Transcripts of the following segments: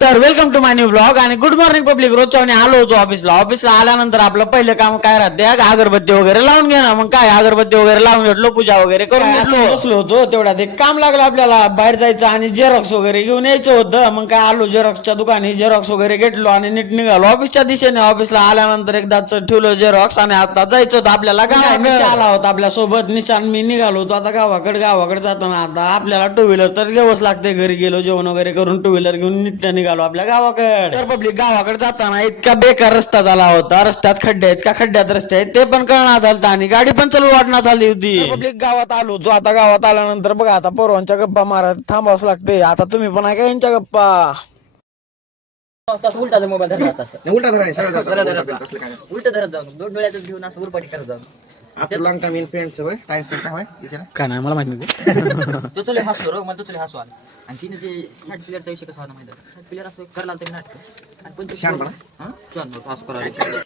तर welcome to my new blog आणि good morning public. रोजच्या आणि आलो होतो ऑफिसला आल्यानंतर आपलं पहिलं काम काय राहते, अगरबत्ती वगैरे लावून घ्या ना. मग काय अगरबत्ती वगैरे लावून घेतलो, पूजा वगैरे करून बसलो होतो. तेवढ्यात एक काम लागलं आपल्याला, बाहेर जायचं आणि झेरॉक्स वगैरे घेऊन यायचं होतं. मग काय आलो झेरॉक्सच्या दुकानी, झेरॉक्स वगैरे घेतलो आणि नीट निघालो ऑफिसच्या दिशेने. ऑफिसला आल्यानंतर एकदाच ठेवलं झेरॉक्स आणि आता जायचं होतं आपल्याला गावाकडे. आला होता आपल्या सोबत निशान, मी निघालो होतो आता गावाकडे जाताना. आता आपल्याला टू व्हीलर तर घ्यावंच लागते. घरी गेलो जेवण वगैरे करून टू व्हीलर घेऊन नीट निघालो आपल्या गावाकडे. तर पब्लिक गावाकडे जाताना इतका बेकार रस्ता झाला होता. रस्त्यात खड्डे आहेत का खड्ड्यात रस्ते आहेत ते पण कळणार झालं आणि गाडी पण चालू वाटण्यात आली होती. पब्लिक गावात आलो होतो. आता गावात आल्यानंतर बघा आता पोरांच्या गप्पा मारत थांबावंच लागते. आता तुम्ही पण आहे का यांच्या गप्पा? उलटा मोबाईल धरला असता उलटा धरायचा उलट धरत जाऊन दोन डोळ्यातच घेऊन असं उलपाटी करत जाऊन आपलं लॉंग टाइम इन फ्रेंड्स होय टाइम स्पेंड होय दिसेना काय नाही मला माहित नाही. तो चले हसतो रो मला तो चले हसू आला आणि तिने ते शर्ट प्लेअरचा विषय कसा होता माहिती आहे शर्ट प्लेअर असं करला तरी नाटक आणि पण शहाणपणा. हां छान पास करायला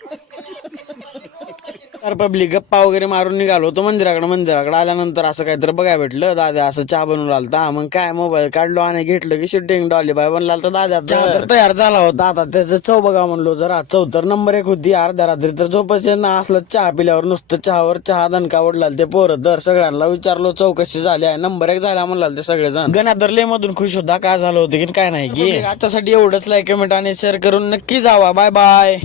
तर पब्लिक गप्पा वगैरे मारून निघालो होतो मंदिराकडे आल्यानंतर असं काहीतरी बघायला भेटलं. दादा असं चहा बनवून आलता. मग काय मोबाईल काढलो आणि घेतलं की शूटिंग डॉली बाय बनला तर दादा चहा तर तयार झाला होता. आता त्याचं चव बघा म्हणलो जरा. चव तर नंबर 1 होती. अर्ध्या रात्री तर झोपायचं ना असलं चहा पिल्यावर नुसतं चहावर चहा दणका ओढला. ते पोरं तर सगळ्यांना विचारलो चौकशी झाली आहे, नंबर 1 झाला म्हणला ते सगळेजण. गणाधर लय मधून खुश होता. काय झालं होतं की काय नाही की आजच्यासाठी एवढंच. लाईक कमेंट आणि शेअर करून नक्की जावा. Bye bye.